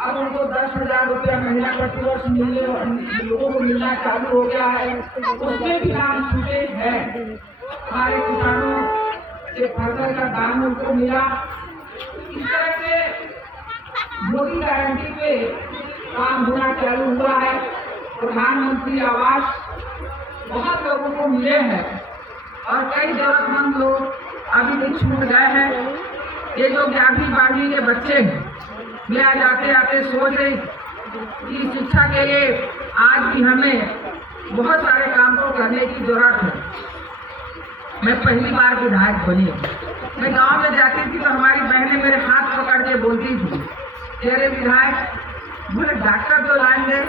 अब उनको 10,000 रुपया महीना प्रतिवर्ष मिलने लोगों को मिलना चालू हो गया है। उसमें भी नाम छूटे हैं। हमारे किसानों के फसल का दाम उनको मिला। इस तरह से मोदी गारंटी पे काम होना चालू हुआ है। प्रधानमंत्री आवास बहुत लोगों को मिले हैं और कई जरूरतमंद लोग अभी भी छूट गए हैं। ये जो 11वीं-12वीं के बच्चे हैं, मैं आज आते आते सोच रही कि शिक्षा के लिए आज भी हमें बहुत सारे काम को करने की जरूरत है। मैं पहली बार विधायक बनी, मैं गांव में जाती थी तो हमारी बहनें मेरे हाथ पकड़ के बोलती थी, तेरे विधायक बोले डॉक्टर तो लाएंगे।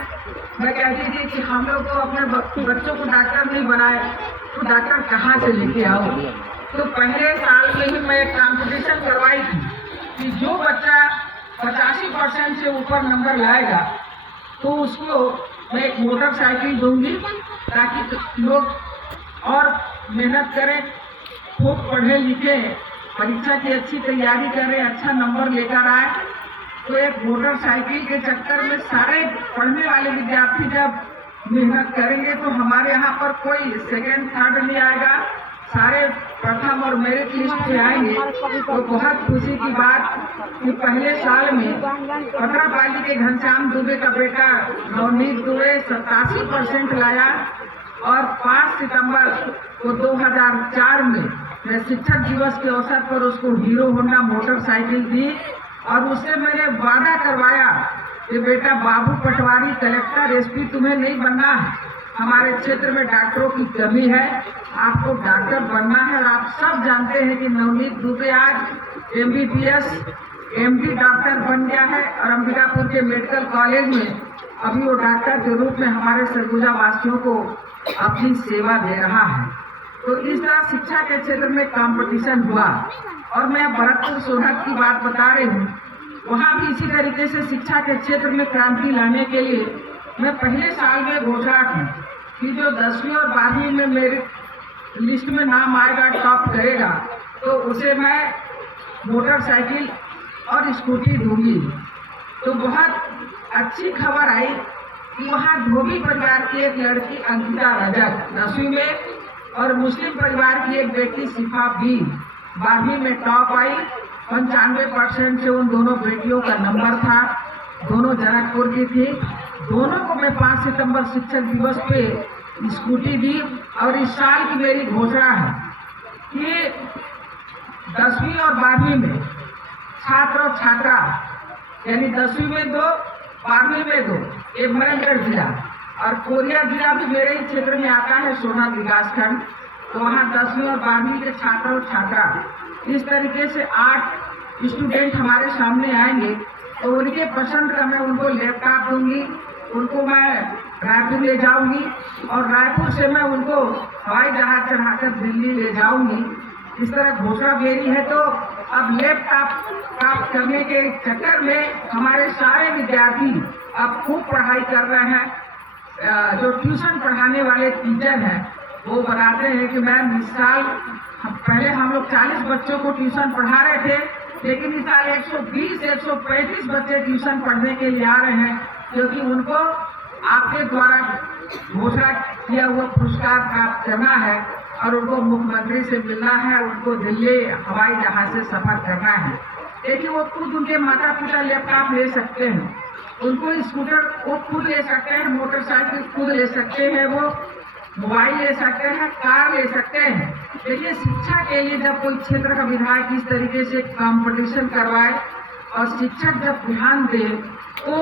मैं कहती थी कि हम लोग तो अपने बच्चों को डॉक्टर नहीं बनाए तो डॉक्टर कहाँ से लेके आओ। तो पहले साल में ही मैं एक कंपटीशन करवाई थी कि जो बच्चा 85% से ऊपर नंबर लाएगा तो उसको मैं एक मोटरसाइकिल दूंगी ताकि लोग और मेहनत करें, खूब पढ़े लिखे, परीक्षा की अच्छी तैयारी करें, अच्छा नंबर लेकर आए। तो एक मोटरसाइकिल के चक्कर में सारे पढ़ने वाले विद्यार्थी जब मेहनत करेंगे तो हमारे यहाँ पर कोई सेकेंड थर्ड नहीं आएगा, सारे प्रथम और मेरिट लिस्ट पे आएंगे। तो बहुत खुशी की बात कि पहले साल में पटराबाजी के घनश्याम दुबे का बेटा नवनीत दुबे 87% लाया और 5 सितंबर को 2004 में शिक्षक दिवस के अवसर पर उसको हीरो होंडा मोटरसाइकिल दी और उससे मैंने वादा करवाया कि बेटा बाबू पटवारी, कलेक्टर, एसपी तुम्हें नहीं बनना है, हमारे क्षेत्र में डॉक्टरों की कमी है, आपको डॉक्टर बनना है। और आप सब जानते हैं कि नवनीत दुबे आज MBBS MD डॉक्टर बन गया है और अंबिकापुर के मेडिकल कॉलेज में अभी वो डॉक्टर के रूप में हमारे सरगुजा वासियों को अपनी सेवा दे रहा है। तो इस तरह शिक्षा के क्षेत्र में कंपटीशन हुआ और मैं भरतपुर सोनहत की बात बता रही हूँ, वहाँ भी इसी तरीके से शिक्षा के क्षेत्र में क्रांति लाने के लिए मैं पहले साल में घोषणा की कि जो 10वीं और 12वीं में मेरे लिस्ट में नाम आएगा, टॉप करेगा, तो उसे मैं मोटरसाइकिल और स्कूटी दूंगी। तो बहुत अच्छी खबर आई कि वहाँ धोबी परिवार की एक लड़की अंकिता रजक 10वीं में और मुस्लिम परिवार की एक बेटी शिफा बी 12वीं में टॉप आई। 95% से उन दोनों बेटियों का नंबर था, दोनों जनकपुर की थी। दोनों को मैं 5 सितंबर शिक्षक दिवस पे स्कूटी दी और इस साल की मेरी घोषणा है कि 10वीं और 12वीं में छात्र और छात्रा यानी 10वीं में 2, 12वीं में 2, ये मरणगढ़ जिला और कोरिया जिला भी मेरे ही क्षेत्र में आता है, सोनहत विकासखंड। तो वहाँ 10वीं और 12वीं के छात्र और छात्रा इस तरीके से 8 स्टूडेंट हमारे सामने आएंगे तो उनके पसंद का मैं उनको लैपटॉप दूंगी, उनको मैं रायपुर ले जाऊंगी और रायपुर से मैं उनको हवाई जहाज चढ़ाकर दिल्ली ले जाऊंगी। इस तरह घोषणा मेरी है। तो अब लैपटॉप प्राप्त करने के चक्कर में हमारे सारे विद्यार्थी अब खूब पढ़ाई कर रहे हैं। जो ट्यूशन पढ़ाने वाले टीचर हैं वो बताते हैं कि मैम इस साल पहले हम लोग 40 बच्चों को ट्यूशन पढ़ा रहे थे, लेकिन इस साल 120-135 बच्चे ट्यूशन पढ़ने के लिए आ रहे हैं, क्योंकि उनको आपके द्वारा घोषणा किया हुआ पुरस्कार प्राप्त करना है और उनको मुख्यमंत्री से मिलना है, उनको दिल्ली हवाई जहाज से सफर करना है। देखिए वो खुद उनके माता पिता लैपटॉप ले सकते हैं, उनको स्कूटर वो खुद ले सकते हैं, मोटरसाइकिल खुद ले सकते हैं, वो मोबाइल ले सकते हैं, कार ले सकते हैं। देखिए शिक्षा के लिए जब कोई क्षेत्र का विधायक इस तरीके से कंपटीशन करवाए और शिक्षक जब ध्यान दे तो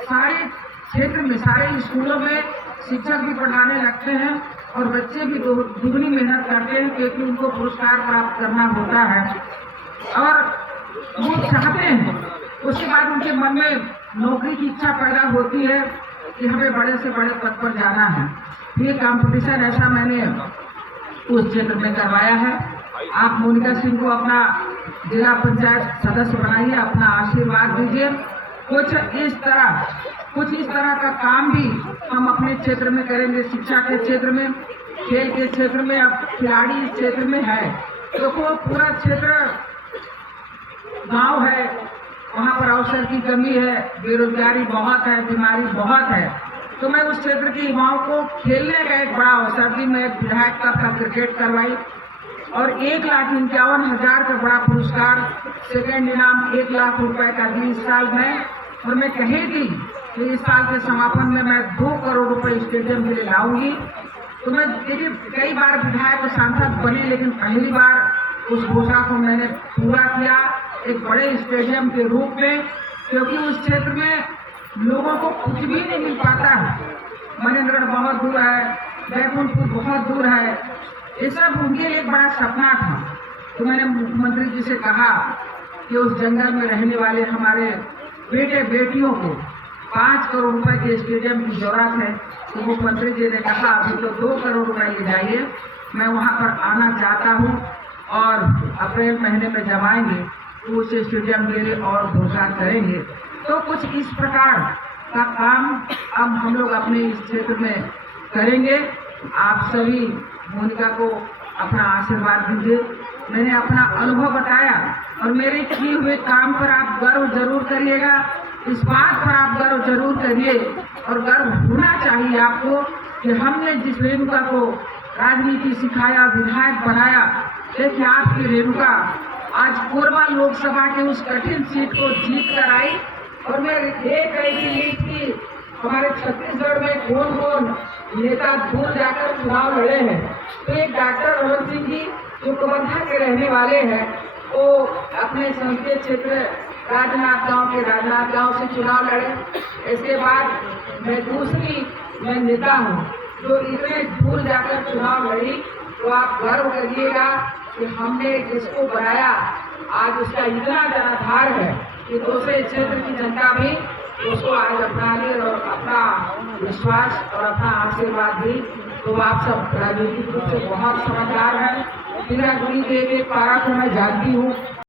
सारे क्षेत्र में, सारे स्कूलों में शिक्षक भी पढ़ाने लगते हैं और बच्चे भी दुगनी मेहनत करते हैं, क्योंकि उनको पुरस्कार प्राप्त करना होता है और वो चाहते हैं। उसके बाद उनके मन में नौकरी की इच्छा पैदा होती है कि हमें बड़े से बड़े पद पर जाना है। ये कंपटीशन ऐसा मैंने उस क्षेत्र में करवाया है। आप मोनिका सिंह को अपना जिला पंचायत सदस्य बनाइए, अपना आशीर्वाद दीजिए। कुछ इस तरह का काम भी हम अपने क्षेत्र में करेंगे। शिक्षा के क्षेत्र में, खेल के क्षेत्र में, अब खिलाड़ी इस क्षेत्र में है तो वो पूरा क्षेत्र गांव है, वहाँ पर अवसर की कमी है, बेरोजगारी बहुत है, बीमारी बहुत है। तो मैं उस क्षेत्र के युवाओं को खेलने का एक बड़ा अवसर दी। मैं एक विधायक कप का क्रिकेट करवाई और 1,51,000 का बड़ा पुरस्कार, सेकेंड इनाम 1 लाख रुपए का दी इस साल में। और मैं कही थी कि इस साल के समापन में मैं 2 करोड़ रुपए स्टेडियम के लिए लाऊंगी। तो मैं देखिए कई बार विधायक सांसद बने, लेकिन पहली बार उस घोषणा को मैंने पूरा किया एक बड़े स्टेडियम के रूप में, क्योंकि उस क्षेत्र में लोगों को कुछ भी नहीं मिल पाता है। मनेन्द्रगढ़ बहुत दूर है, बैकुंठपुर बहुत दूर है, ये सब उनके लिए एक बड़ा सपना था। तो मैंने मुख्यमंत्री जी से कहा कि उस जंगल में रहने वाले हमारे बेटे बेटियों को 5 करोड़ रुपए के स्टेडियम की जरूरत है। तो मुख्यमंत्री जी ने कहा अभी तो 2 करोड़ रुपए ले जाइए, मैं वहां पर आना चाहता हूं और अप्रैल महीने में जब आएंगे तो उस स्टेडियम के लिए और घोषणा करेंगे। तो कुछ इस प्रकार का काम अब हम लोग अपने इस क्षेत्र में करेंगे। आप सभी मोनिका को अपना आशीर्वाद दीजिए। मैंने अपना अनुभव बताया और मेरे किए हुए काम पर आप गर्व जरूर करिएगा। इस बात पर आप गर्व जरूर करिए और गर्व होना चाहिए आपको कि हमने जिस रेणुका को राजनीति सिखाया, विधायक बनाया, देखिए आपकी रेणुका आज कोरबा लोकसभा के उस कठिन सीट को जीत कर आई। और मैं देख रही थी लीड की हमारे छत्तीसगढ़ में कौन कौन नेता दूर जाकर चुनाव लड़े हैं। तो एक डॉक्टर रमन सिंह जी जो कवर्धा के रहने वाले हैं, वो अपने संसदीय क्षेत्र राजनांदगांव से चुनाव लड़े। इसके बाद मैं नेता हूँ जो इतने दूर जाकर चुनाव लड़ी। तो आप गर्व करिएगा कि हमने जिसको बनाया आज उसका इतना जनाधार है कि दूसरे क्षेत्र की जनता भी उसको आज अपना ले और अपना विश्वास और अपना आशीर्वाद दी। तो आप सब राजनीतिक रूप से बहुत समझदार हैं। बिना गुरी के पारा को मैं जानती हूँ।